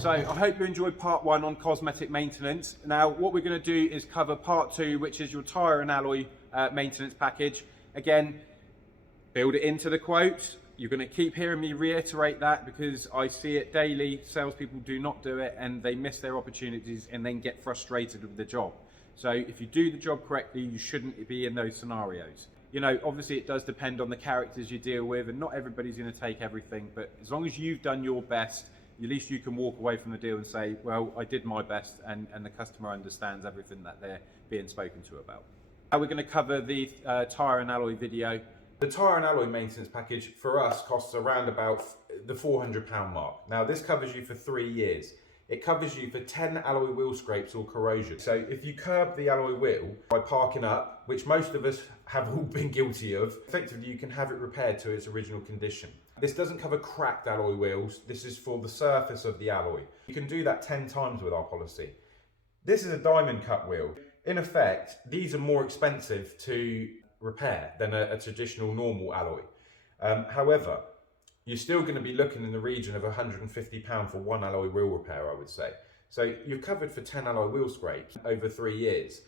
So I hope you enjoyed part 1 on cosmetic maintenance. Now what we're going to do is cover part 2, which is your tyre and alloy maintenance package. Again, build it into the quote. You're going to keep hearing me reiterate that because I see it daily. Salespeople do not do it and they miss their opportunities and then get frustrated with the job. So if you do the job correctly, you shouldn't be in those scenarios. You know, obviously it does depend on the characters you deal with and not everybody's going to take everything, but as long as you've done your best, at least you can walk away from the deal and say, well, I did my best, and the customer understands everything that they're being spoken to about. Now we're going to cover the tyre and alloy video. The tyre and alloy maintenance package for us costs around about the £400 mark. Now this covers you for 3 years. It covers you for 10 alloy wheel scrapes or corrosion. So if you curb the alloy wheel by parking up, which most of us have all been guilty of, effectively you can have it repaired to its original condition. This doesn't cover cracked alloy wheels. This is for the surface of the alloy. You can do that 10 times with our policy. This is a diamond cut wheel. In effect, these are more expensive to repair than a traditional normal alloy. However, you're still going to be looking in the region of £150 for one alloy wheel repair, I would say. So you're covered for 10 alloy wheel scrapes over 3 years.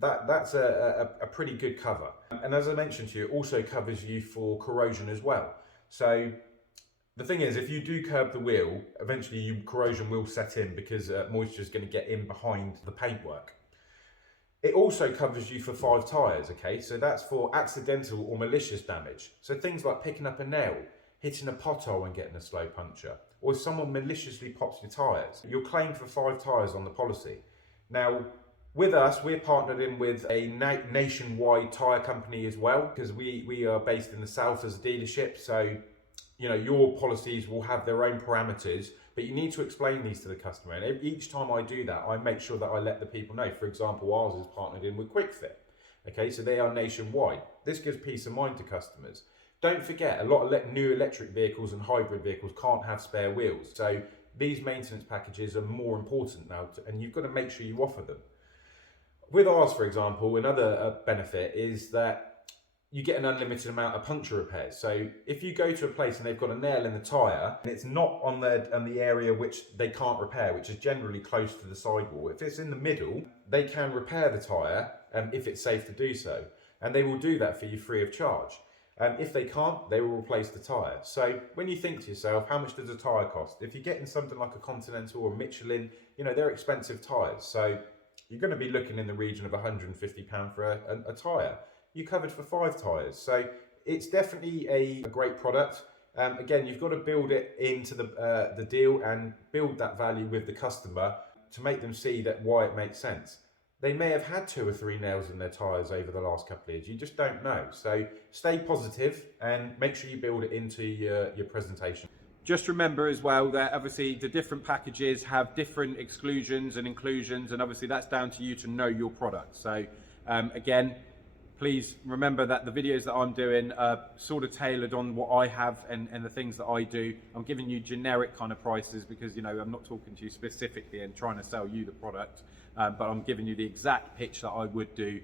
That's a pretty good cover. And as I mentioned to you, it also covers you for corrosion as well. So the thing is, if you do curb the wheel, eventually corrosion will set in because moisture is going to get in behind the paintwork. It also covers you for 5 tyres, okay? So that's for accidental or malicious damage. So things like picking up a nail, hitting a pothole and getting a slow puncture, or if someone maliciously pops your tyres, you'll claim for 5 tyres on the policy. Now, with us, we're partnered in with a nationwide tyre company as well, because we are based in the south as a dealership, so you know your policies will have their own parameters, but you need to explain these to the customer. And each time I do that, I make sure that I let the people know. For example, ours is partnered in with QuickFit. Okay, so they are nationwide. This gives peace of mind to customers. Don't forget, a lot of new electric vehicles and hybrid vehicles can't have spare wheels. So these maintenance packages are more important now, and you've got to make sure you offer them. With ours, for example, another benefit is that you get an unlimited amount of puncture repairs. So if you go to a place and they've got a nail in the tyre and it's not on the area which they can't repair, which is generally close to the sidewall, if it's in the middle, they can repair the tyre if it's safe to do so. And they will do that for you free of charge. If they can't, they will replace the tyre. So when you think to yourself, how much does a tyre cost? If you're getting something like a Continental or a Michelin, you know, they're expensive tyres. So you're going to be looking in the region of £150 for a tyre. You're covered for 5 tyres. So it's definitely a great product. Again, you've got to build it into the deal and build that value with the customer to make them see that why it makes sense. They may have had 2 or 3 nails in their tyres over the last couple of years. You just don't know. So stay positive and make sure you build it into your presentation. Just remember as well that obviously the different packages have different exclusions and inclusions, and obviously that's down to you to know your product. So again, please remember that the videos that I'm doing are sort of tailored on what I have and the things that I do. I'm giving you generic kind of prices because, you know, I'm not talking to you specifically and trying to sell you the product, but I'm giving you the exact pitch that I would do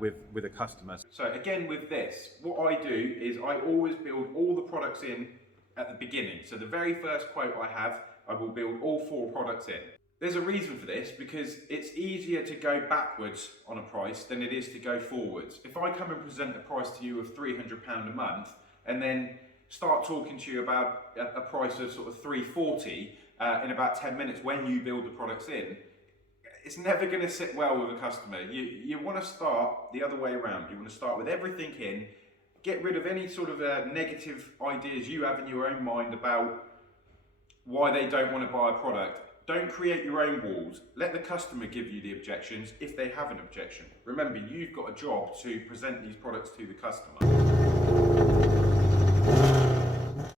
with a customer. So again, with this, what I do is I always build all the products in at the beginning. So the very first quote I have, I will build all 4 products in. There's a reason for this, because it's easier to go backwards on a price than it is to go forwards. If I come and present a price to you of £300 a month and then start talking to you about a price of sort of £340 in about 10 minutes when you build the products in, it's never going to sit well with a customer. You want to start the other way around. You want to start with everything in, get rid of any sort of negative ideas you have in your own mind about why they don't want to buy a product. Don't create your own walls. Let the customer give you the objections if they have an objection. Remember, you've got a job to present these products to the customer.